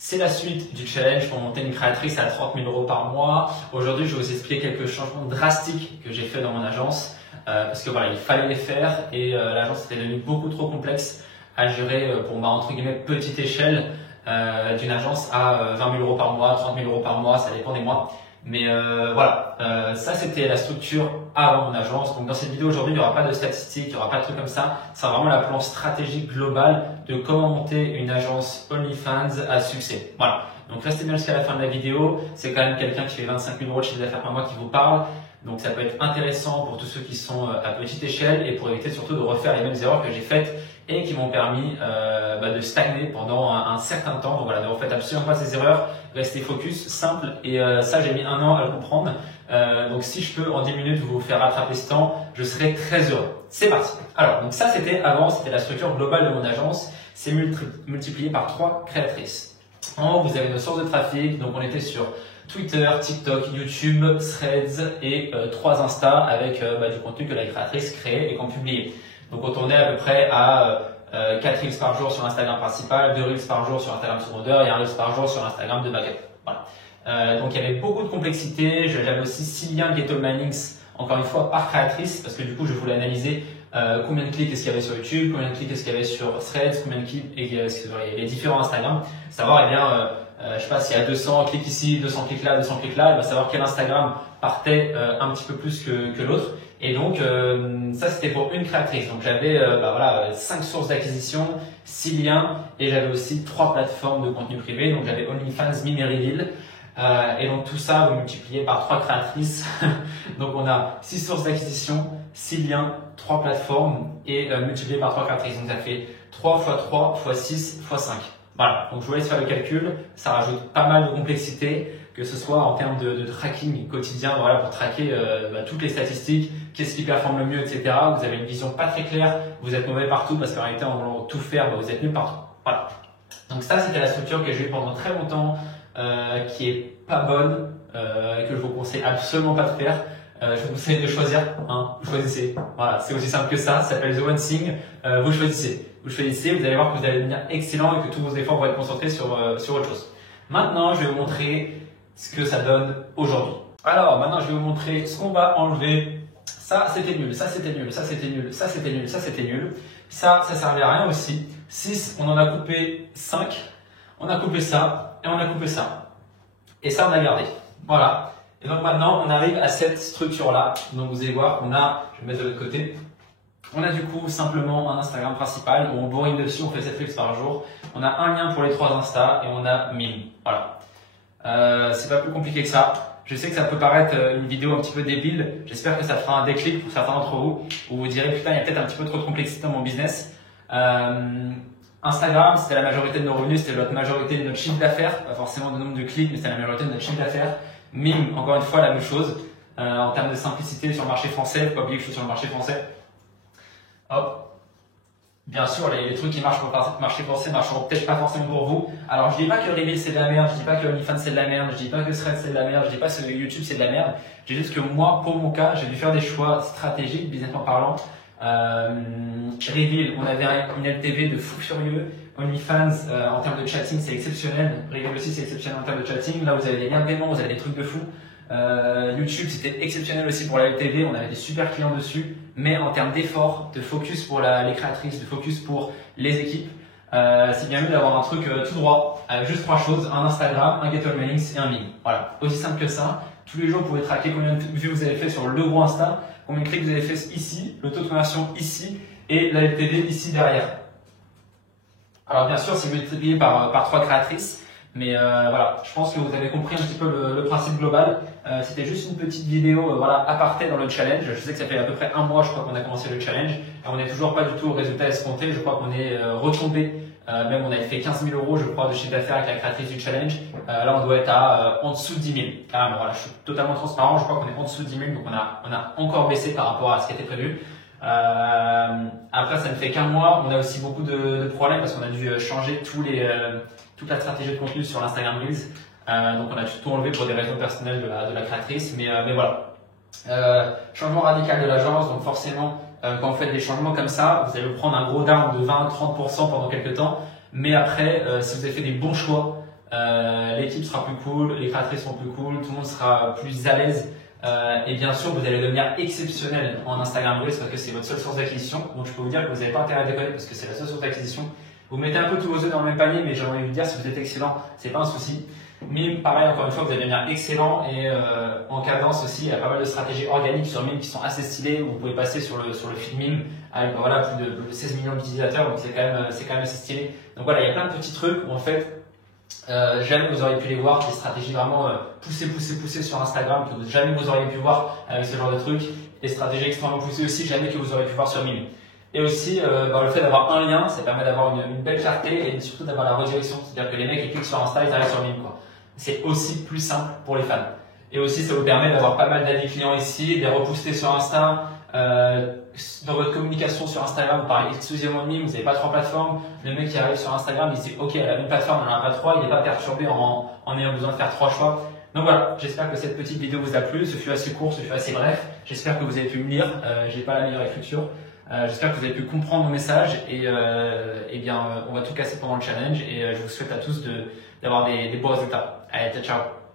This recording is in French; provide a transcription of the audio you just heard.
C'est la suite du challenge pour monter une créatrice à 30 000 € par mois. Aujourd'hui, je vais vous expliquer quelques changements drastiques que j'ai fait dans mon agence parce que voilà, il fallait les faire et l'agence était devenue beaucoup trop complexe à gérer pour ma entre guillemets petite échelle d'une agence à 20 000 € par mois, 30 000 € par mois, ça dépend des mois. Mais voilà, ça c'était la structure avant mon agence. Donc dans cette vidéo aujourd'hui, il n'y aura pas de statistiques, il n'y aura pas de trucs comme ça. C'est vraiment la plan stratégique global de comment monter une agence OnlyFans à succès. Voilà. Donc restez bien jusqu'à la fin de la vidéo. C'est quand même quelqu'un qui fait 25 000 € de chiffre d'affaires par mois qui vous parle. Donc ça peut être intéressant pour tous ceux qui sont à petite échelle et pour éviter surtout de refaire les mêmes erreurs que j'ai faites et qui m'ont permis de stagner pendant un certain temps. Donc voilà, ne refaites absolument pas ces erreurs, restez focus, simple. Et ça, j'ai mis 1 an à le comprendre. Donc si je peux en 10 minutes vous faire rattraper ce temps, je serai très heureux. C'est parti. Alors, donc ça c'était avant, c'était la structure globale de mon agence. C'est multiplié par 3 créatrices. En haut, vous avez nos sources de trafic. Donc on était sur Twitter, TikTok, YouTube, Threads et 3 Insta avec du contenu que la créatrice créait et qu'on publiait. Donc on tournait à peu près à 4 reels par jour sur Instagram principal, 2 reels par jour sur Instagram secondaire et 1 reels par jour sur Instagram de backup. Voilà. Donc il y avait beaucoup de complexité. J'avais aussi 6 liens GetAllMyLinks, encore une fois par créatrice, parce que du coup je voulais analyser combien de clics est-ce qu'il y avait sur YouTube, combien de clics est-ce qu'il y avait sur Threads, combien de clics est-ce qu'il y avait les différents Instagram. Savoir, eh bien, je sais pas s'il y a 200 clics ici, 200 clics là, 200 clics là, et bien savoir quel Instagram partait un petit peu plus que l'autre. Et donc ça c'était pour une créatrice. Donc j'avais 5 sources d'acquisition, 6 liens et j'avais aussi 3 plateformes de contenu privé. Donc j'avais OnlyFans, Mime et Reveal. Et donc tout ça vous multipliez par 3 créatrices. Donc on a 6 sources d'acquisition, 6 liens, 3 plateformes et multiplié par 3 créatrices. Donc ça fait 3 x 3 x 6 x 5. Voilà, donc je vous laisse faire le calcul. Ça rajoute pas mal de complexité, que ce soit en termes de tracking quotidien, voilà, pour traquer toutes les statistiques, qu'est-ce qui performe le mieux, etc. Vous avez une vision pas très claire, vous êtes mauvais partout parce qu'en réalité, en voulant tout faire, vous êtes nul partout. Voilà. Donc ça, c'était la structure que j'ai eue pendant très longtemps, qui est pas bonne, que je vous conseille absolument pas de faire. Je vous conseille de choisir vous choisissez. Voilà, c'est aussi simple que ça s'appelle The One Thing. Vous choisissez. Vous choisissez, vous allez voir que vous allez devenir excellent et que tous vos efforts vont être concentrés sur autre chose. Maintenant, je vais vous montrer ce que ça donne aujourd'hui. Alors, maintenant, je vais vous montrer ce qu'on va enlever. Ça, c'était nul, ça, c'était nul, ça, c'était nul, ça, c'était nul, ça, c'était nul. Ça servait à rien aussi. 6, on en a coupé 5. On a coupé ça et on a coupé ça. Et ça, on a gardé. Voilà. Et donc maintenant, on arrive à cette structure-là. Donc vous allez voir qu'on a, je vais mettre de l'autre côté, on a du coup simplement un Instagram principal où on bourrine dessus, on fait 7 reels par jour. On a un lien pour les 3 Insta et on a Mime. Voilà. C'est pas plus compliqué que ça. Je sais que ça peut paraître une vidéo un petit peu débile. J'espère que ça fera un déclic pour certains d'entre vous où vous direz putain, il y a peut-être un petit peu trop de complexité dans mon business. Instagram, c'était la majorité de nos revenus, c'était la majorité de notre chiffre d'affaires, pas forcément de nombre de clics, mais c'était la majorité de notre chiffre d'affaires. Mime, encore une fois, la même chose. En termes de simplicité sur le marché français, faut pas oublier que je suis sur le marché français. Hop. Bien sûr, les trucs qui marchent pour le marché français marcheront peut-être pas forcément pour vous. Alors, je dis pas que Reveal c'est de la merde, je dis pas que OnlyFans c'est de la merde, je dis pas que Threads c'est de la merde, je dis pas que YouTube c'est de la merde. Je dis juste que moi, pour mon cas, j'ai dû faire des choix stratégiques, businessment parlant. Reveal, on avait une LTV de fou furieux. OnlyFans, en termes de chatting, c'est exceptionnel. Reveal aussi, c'est exceptionnel en termes de chatting. Là, vous avez des liens de paiement, vous avez des trucs de fou. YouTube, c'était exceptionnel aussi pour la LTV. On avait des super clients dessus. Mais en termes d'effort, de focus pour les créatrices, de focus pour les équipes, c'est bien mieux d'avoir un truc tout droit. Juste 3 choses. Un Instagram, un GetAllMyLinks et un Mime. Voilà. Aussi simple que ça. Tous les jours, vous pouvez traquer combien de vues vous avez fait sur le gros Insta, combien de clics vous avez fait ici, le taux de conversion ici et la LTV ici derrière. Alors bien sûr, c'est multiplié par 3 créatrices, mais voilà, je pense que vous avez compris un petit peu le principe global. C'était juste une petite vidéo aparté dans le challenge. Je sais que ça fait à peu près 1 mois, je crois qu'on a commencé le challenge, et on n'est toujours pas du tout au résultat escompté. Je crois qu'on est retombé, même on avait fait 15 000 € je crois de chiffre d'affaires avec la créatrice du challenge. Là on doit être à en dessous de 10 000. Carrément, voilà, je suis totalement transparent, je crois qu'on est en dessous de 10 000, donc on a encore baissé par rapport à ce qui était prévu. Après, ça ne fait qu'1 mois. On a aussi beaucoup de problèmes parce qu'on a dû changer toute la stratégie de contenu sur l'Instagram Reels. Donc, on a dû tout enlever pour des raisons personnelles de la créatrice. Mais voilà. Changement radical de l'agence. Donc, forcément, quand vous faites des changements comme ça, vous allez vous prendre un gros down de 20-30% pendant quelques temps. Mais après, si vous avez fait des bons choix, l'équipe sera plus cool, les créatrices seront plus cool, tout le monde sera plus à l'aise. Et bien sûr, vous allez devenir exceptionnel en Instagram Reels parce que c'est votre seule source d'acquisition. Donc, je peux vous dire que vous n'avez pas intérêt à déconner parce que c'est la seule source d'acquisition. Vous mettez un peu tous vos œufs dans le même panier, mais j'ai envie de vous dire, si vous êtes excellent, c'est pas un souci. Mime, pareil, encore une fois, vous allez devenir excellent et en cadence aussi, il y a pas mal de stratégies organiques sur Mime qui sont assez stylées. Vous pouvez passer sur le feed Mime avec voilà, plus de 16 millions d'utilisateurs, donc c'est quand même assez stylé. Donc voilà, il y a plein de petits trucs où en fait, jamais vous auriez pu les voir, des stratégies vraiment poussées sur Instagram que jamais vous auriez pu voir avec ce genre de trucs, des stratégies extrêmement poussées aussi, jamais que vous auriez pu voir sur Mime. Et aussi, le fait d'avoir un lien, ça permet d'avoir une belle clarté et surtout d'avoir la redirection. C'est-à-dire que les mecs, ils cliquent sur Insta, ils arrivent sur Mime, quoi. C'est aussi plus simple pour les fans. Et aussi, ça vous permet d'avoir pas mal d'avis clients ici, de les reposter sur Insta. Dans votre communication sur Instagram, vous parlez exclusivement de Mime, vous n'avez pas 3 plateformes. Le mec qui arrive sur Instagram, il dit ok, elle a une plateforme, elle n'en a pas 3, il n'est pas perturbé en ayant besoin de faire 3 choix. Donc voilà, j'espère que cette petite vidéo vous a plu. Ce fut assez court, ce fut assez bref. J'espère que vous avez pu me lire. J'ai pas la meilleure écriture. J'espère que vous avez pu comprendre mon message et bien on va tout casser pendant le challenge et je vous souhaite à tous d'avoir des beaux résultats. Allez, ciao, ciao.